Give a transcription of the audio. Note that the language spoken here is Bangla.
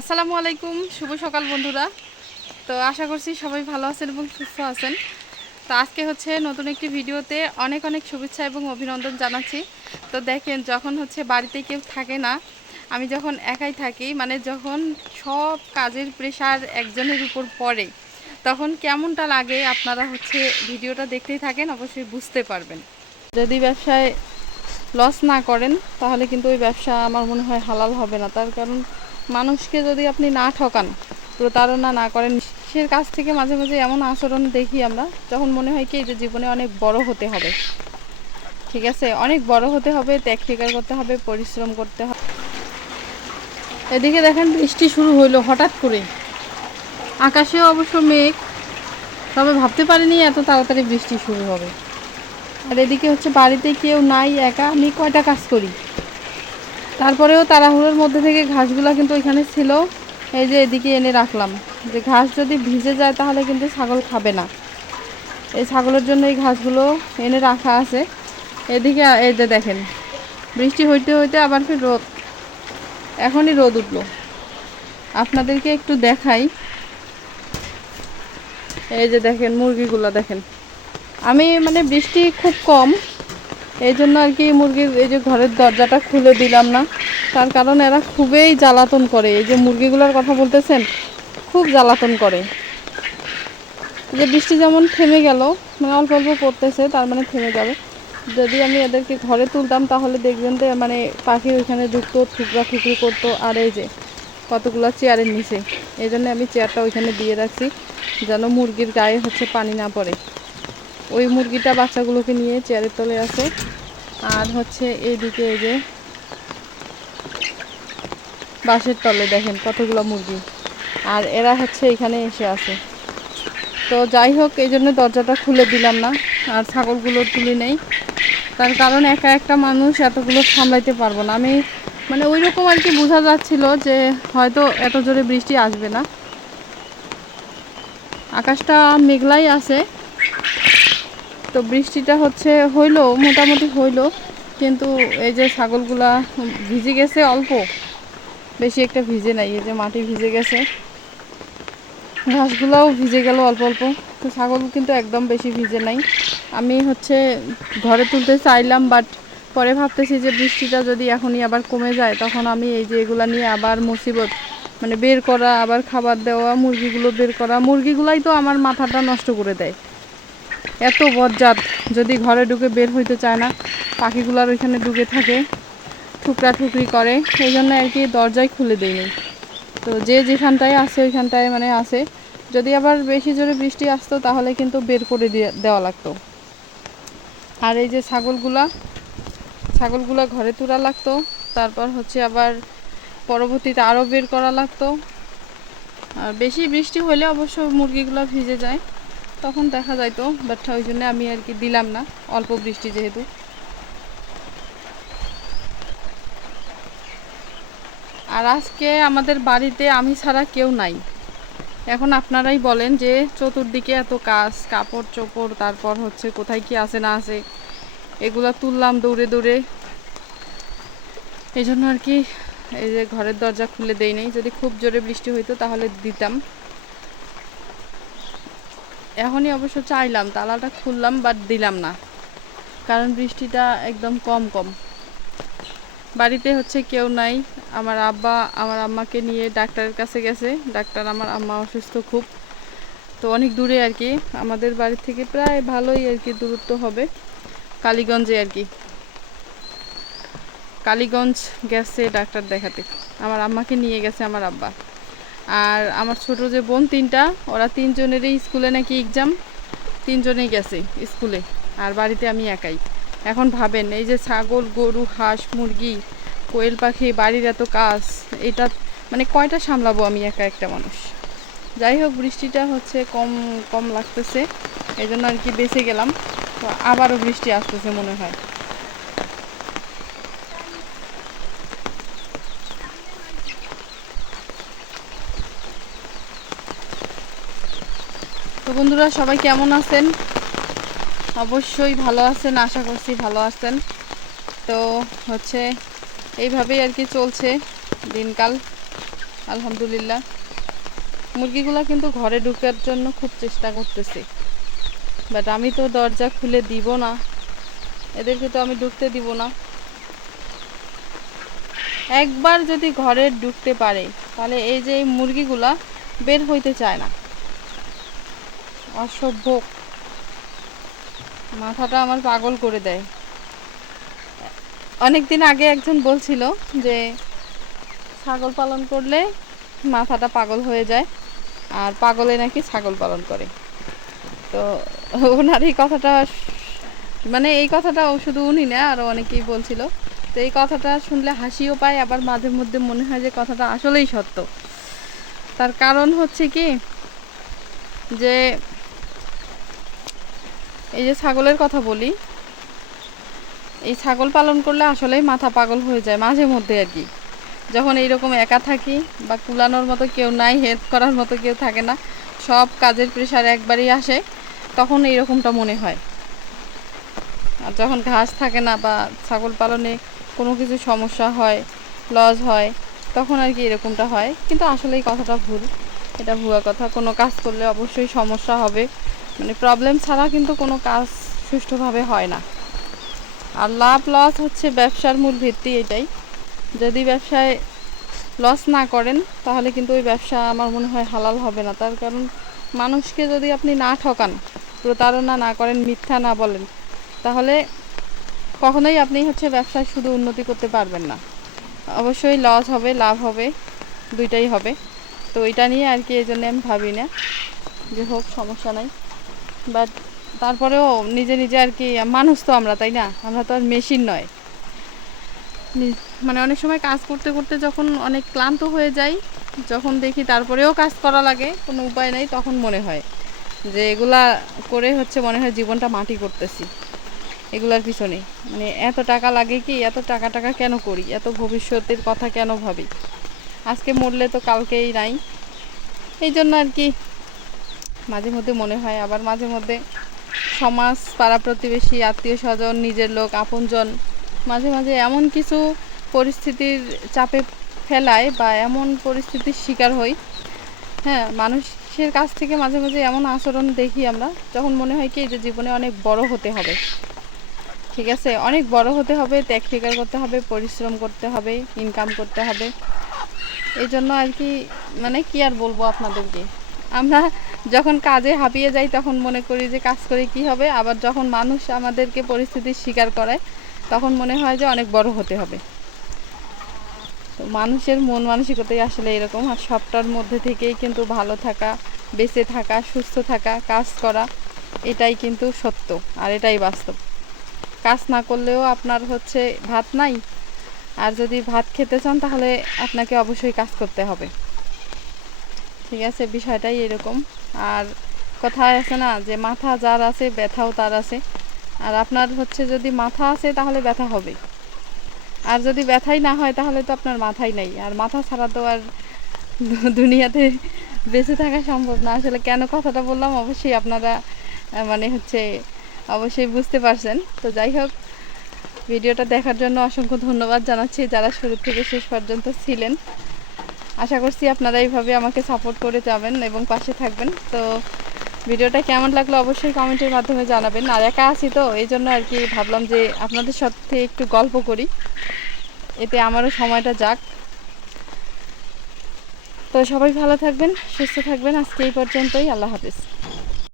আসসালামু আলাইকুম, শুভ সকাল বন্ধুরা। তো আশা করছি সবাই ভালো আছেন এবং সুস্থ আছেন। তো আজকে হচ্ছে নতুন একটি ভিডিওতে অনেক অনেক শুভেচ্ছা এবং অভিনন্দন জানাচ্ছি। তো দেখেন, যখন হচ্ছে বাড়িতে কেউ থাকে না, আমি যখন একাই থাকি, মানে যখন সব কাজের প্রেশার একজনের উপর পড়ে, তখন কেমনটা লাগে আপনারা হচ্ছে ভিডিওটা দেখতেই থাকেন, অবশ্যই বুঝতে পারবেন। যদি ব্যবসায় লস না করেন তাহলে কিন্তু ওই ব্যবসা আমার মনে হয় হালাল হবে না। তার কারণ মানুষকে যদি আপনি না ঠকান, প্রতারণা না করেন, সে কাছ থেকে মাঝে মাঝে এমন আচরণ দেখি আমরা, যখন মনে হয় কি যে জীবনে অনেক বড় হতে হবে। ঠিক আছে, অনেক বড় হতে হবে, ত্যাগ স্বীকার করতে হবে, পরিশ্রম করতে হবে। এদিকে দেখেন বৃষ্টি শুরু হইলো হঠাৎ করে, আকাশেও অবশ্য মেঘ, তবে ভাবতে পারিনি এত তাড়াতাড়ি বৃষ্টি শুরু হবে। আর এদিকে হচ্ছে বাড়িতে কেউ নাই, একা আমি কয়টা কাজ করি। তারপরেও তাড়াহুড়োর মধ্যে থেকে ঘাসগুলো কিন্তু ওইখানে ছিল, এই যে এদিকে এনে রাখলাম। যে ঘাস যদি ভিজে যায় তাহলে কিন্তু ছাগল খাবে না, এই ছাগলের জন্য এই ঘাসগুলো এনে রাখা আছে। এদিকে এই যে দেখেন, বৃষ্টি হইতে হইতে আবার ফির রোদ, এখনই রোদ উঠলো। আপনাদেরকে একটু দেখাই, এই যে দেখেন মুরগিগুলো দেখেন। আমি মানে বৃষ্টি খুব কম, এই জন্য আর কি মুরগির এই যে ঘরের দরজাটা খুলে দিলাম না। তার কারণ এরা খুবই জ্বালাতন করে, এই যে মুরগিগুলোর কথা বলতেছেন, খুব জ্বালাতন করে। যে বৃষ্টি যেমন থেমে গেল, মানে অল্প অল্প পড়তেছে, তার মানে থেমে যাবে। যদি আমি এদেরকে ঘরে তুলতাম তাহলে দেখবেন যে মানে পাখি ওইখানে ঢুকতো, ঠুকরা ঠুকরি করতো। আর এই যে কতগুলো চেয়ারের নিচে, এই জন্য আমি চেয়ারটা ওইখানে দিয়ে রাখছি, যেন মুরগির গায়ে হচ্ছে পানি না পড়ে। ওই মুরগিটা বাচ্চাগুলোকে নিয়ে চেয়ারের তলে আছে। আর হচ্ছে এইদিকে এই যে বাঁশের তলে দেখেন কতগুলো মুরগি, আর এরা হচ্ছে এখানে এসে আছে। তো যাই হোক, এই জন্য দরজাটা খুলে দিলাম না, আর ছাগলগুলো তুলে নেই। তার কারণ একা একটা মানুষ এতগুলো সামলাইতে পারবো না আমি। মানে ওই রকম আর কি বোঝা যাচ্ছিল যে হয়তো এত জোরে বৃষ্টি আসবে না। আকাশটা মেঘলাই আছে, তো বৃষ্টিটা হচ্ছে হইলো, মোটামুটি হইলো। কিন্তু এই যে ছাগলগুলা ভিজে গেছে অল্প, বেশি একটা ভিজে নাই। এই যে মাটি ভিজে গেছে, ঘাসগুলোও ভিজে গেল অল্প অল্প। তো ছাগল কিন্তু একদম বেশি ভিজে নাই। আমি হচ্ছে ঘরে তুলতে চাইলাম, বাট পরে ভাবতেছি যে বৃষ্টিটা যদি এখনই আবার কমে যায়, তখন আমি এই যে এগুলা নিয়ে আবার মুসিবত, মানে বের করা, আবার খাবার দেওয়া, মুরগিগুলো বের করা। মুরগিগুলাই তো আমার মাথাটা নষ্ট করে দেয়, এত বজ্জাত। যদি ঘরে ঢুকে বের হইতে চায় না, পাখিগুলার ওইখানে ঢুকে থাকে, ঠুকরা ঠুকরি করে। এই জন্য আর কি দরজাই খুলে দিইনি। তো যে যেখানটায় আছে ওইখানটায় মানে আছে। যদি আবার বেশি জোরে বৃষ্টি আসতো তাহলে কিন্তু বের করে দেওয়া লাগতো। আর এই যে ছাগলগুলা ঘরে তোলা লাগতো, তারপর হচ্ছে আবার পরবর্তীতে আরও বের করা লাগতো। আর বেশি বৃষ্টি হলে অবশ্য মুরগিগুলো ভিজে যায়, তখন দেখা যাইতো, বাট ওই জন্য আমি আর কি দিলাম না, অল্প বৃষ্টি যেহেতু। আর আজকে আমাদের বাড়িতে আমি ছাড়া কেউ নাই। এখন আপনারাই বলেন যে চতুর্দিকে এত কাজ, কাপড় চোপড়, তারপর হচ্ছে কোথায় কি আছে না আছে, এগুলা তুললাম দৌড়ে দৌড়ে। এই জন্য আর কি এই যে ঘরের দরজা খুলে দেই নাই। যদি খুব জোরে বৃষ্টি হইতো তাহলে দিতাম। এখনই অবশ্য চাইলাম, তালাটা খুললাম, বাট দিলাম না, কারণ বৃষ্টিটা একদম কম কম। বাড়িতে হচ্ছে কেউ নাই। আমার আব্বা আমার আম্মাকে নিয়ে ডাক্তারের কাছে গেছে। ডাক্তার, আমার আম্মা অসুস্থ খুব, তো অনেক দূরে আর কি, আমাদের বাড়ি থেকে প্রায় ভালোই আর কি দূরত্ব হবে, কালীগঞ্জে আর কি। কালীগঞ্জ গেছে ডাক্তার দেখাতে, আমার আম্মাকে নিয়ে গেছে আমার আব্বা। আর আমার ছোট যে বোন তিনটা, ওরা তিনজনেরই স্কুলে নাকি এক্সাম, তিনজনেই গেছে স্কুলে, আর বাড়িতে আমি একাই। এখন ভাবেন, এই যে ছাগল, গরু, হাঁস, মুরগি, কোয়েল পাখি, বাড়ির এত কাজ, এটা মানে কয়টা সামলাবো আমি একা একটা মানুষ। যাই হোক, বৃষ্টিটা হচ্ছে কম কম লাগতেছে, এই জন্য আর কি বেঁচে গেলাম। তো আবারও বৃষ্টি আসতেছে মনে হয়। তো বন্ধুরা, সবাই কেমন আছেন? অবশ্যই ভালো আছেন, আশা করছি ভালো আছেন। তো হচ্ছে এইভাবেই আর কি চলছে দিনকাল। আলহামদুলিল্লাহ। মুরগিগুলা কিন্তু ঘরে ঢোকার জন্য খুব চেষ্টা করতেছে, বাট আমি তো দরজা খুলে দিব না, এদেরকে তো আমি ঢুকতে দিব না। একবার যদি ঘরে ঢুকতে পারে তাহলে এই যে এই মুরগিগুলা বের হইতে চায় না। অসভ্য, মাথাটা আমার পাগল করে দেয়। অনেক দিন আগে একজন বলছিল যে ছাগল পালন করলে মাথাটা পাগল হয়ে যায়, আর পাগলে নাকি ছাগল পালন করে। তো ওনার এই কথাটা, মানে এই কথাটা শুধু উনি না, আরও অনেকেই বলছিল। তো এই কথাটা শুনলে হাসিও পায়, আবার মাঝে মধ্যে মনে হয় যে কথাটা আসলেই সত্য। তার কারণ হচ্ছে কি, যে এই যে ছাগলের কথা বলি, এই ছাগল পালন করলে আসলেই মাথা পাগল হয়ে যায় মাঝে মধ্যে আর কি। যখন এইরকম একা থাকি বা কুলানোর মতো কেউ নাই, হেল্প করার মতো কেউ থাকে না, সব কাজের প্রেশার একবারই আসে, তখন এইরকমটা মনে হয়। আর যখন ঘাস থাকে না বা ছাগল পালনে কোনো কিছু সমস্যা হয়, লস হয়, তখন আর কি এরকমটা হয়। কিন্তু আসলে এই কথাটা ভুল, এটা ভুয়া কথা। কোনো কাজ করলে অবশ্যই সমস্যা হবে, মানে প্রবলেম ছাড়া কিন্তু কোনো কাজ সুষ্ঠুভাবে হয় না। আর লাভ লস হচ্ছে ব্যবসার মূল ভিত্তি এটাই। যদি ব্যবসায় লস না করেন তাহলে কিন্তু ওই ব্যবসা আমার মনে হয় হালাল হবে না। তার কারণ মানুষকে যদি আপনি না ঠকান, প্রতারণা না করেন, মিথ্যা না বলেন, তাহলে কখনোই আপনি হচ্ছে ব্যবসায় শুধু উন্নতি করতে পারবেন না। অবশ্যই লস হবে, লাভ হবে, দুইটাই হবে। তো ওইটা নিয়ে আর কি এই জন্য আমি ভাবি না যে হোক, সমস্যা নাই। বাট তারপরেও নিজে নিজে আর কি, মানুষ তো আমরা, তাই না? আমরা তো আর মেশিন নয়। মানে অনেক সময় কাজ করতে করতে যখন অনেক ক্লান্ত হয়ে যাই, যখন দেখি তারপরেও কাজ করা লাগে, কোনো উপায় নাই, তখন মনে হয় যে এগুলা করে হচ্ছে মনে হয় জীবনটা মাটি করতেছি এগুলার পিছনে। মানে এত টাকা লাগে কি, এত টাকা টাকা কেন করি, এত ভবিষ্যতের কথা কেন ভাবি, আজকে মরলে তো কালকেই নাই। এই জন্য আর কি মাঝে মধ্যে মনে হয়। আবার মাঝে মধ্যে সমাজ, পাড়া প্রতিবেশী, আত্মীয় স্বজন, নিজের লোক, আপনজন মাঝে মাঝে এমন কিছু পরিস্থিতির চাপে ফেলায় বা এমন পরিস্থিতির শিকার হই, হ্যাঁ, মানুষের কাছ থেকে মাঝে মাঝে এমন আচরণ দেখি আমরা, যখন মনে হয় কি যে জীবনে অনেক বড় হতে হবে। ঠিক আছে, অনেক বড় হতে হবে, ত্যাগ স্বীকার করতে হবে, পরিশ্রম করতে হবে, ইনকাম করতে হবে। এই জন্য আর কি, মানে কি আর বলবো আপনাদেরকে, আমরা যখন কাজে হাঁপিয়ে যাই তখন মনে করি যে কাজ করে কি হবে, আবার যখন মানুষ আমাদেরকে পরিস্থিতির শিকার করায় তখন মনে হয় যে অনেক বড় হতে হবে। তো মানুষের মন মানসিকতাই আসলে এরকম। আর সবটার মধ্যে থেকেই কিন্তু ভালো থাকা, বেঁচে থাকা, সুস্থ থাকা, কাজ করা, এটাই কিন্তু সত্য আর এটাই বাস্তব। কাজ না করলেও আপনার হচ্ছে ভাত নাই, আর যদি ভাত খেতে চান তাহলে আপনাকে অবশ্যই কাজ করতে হবে। ঠিক আছে, বিষয়টাই এরকম। আর কথায় আছে না যে মাথা যার আছে ব্যথাও তার আছে। আর আপনার হচ্ছে যদি মাথা আছে তাহলে ব্যথা হবে, আর যদি ব্যথাই না হয় তাহলে তো আপনার মাথাই নাই। আর মাথা ছাড়া তো আর দুনিয়াতে বেঁচে থাকা সম্ভব না। আসলে কেন কথাটা বললাম অবশ্যই আপনারা মানে হচ্ছে অবশ্যই বুঝতে পারছেন। তো যাই হোক, ভিডিওটা দেখার জন্য অসংখ্য ধন্যবাদ জানাচ্ছি যারা শুরু থেকে শেষ পর্যন্ত ছিলেন। আশা করছি আপনারা এইভাবে আমাকে সাপোর্ট করে যাবেন এবং পাশে থাকবেন। তো ভিডিওটা কেমন লাগলো অবশ্যই কমেন্টের মাধ্যমে জানাবেন। আর একা আছি তো এই জন্য আর কি ভাবলাম যে আপনাদের সাথে একটু গল্প করি, এতে আমারও সময়টা যাক। তো সবাই ভালো থাকবেন, সুস্থ থাকবেন। আজকে এই পর্যন্তই, আল্লাহ হাফেজ।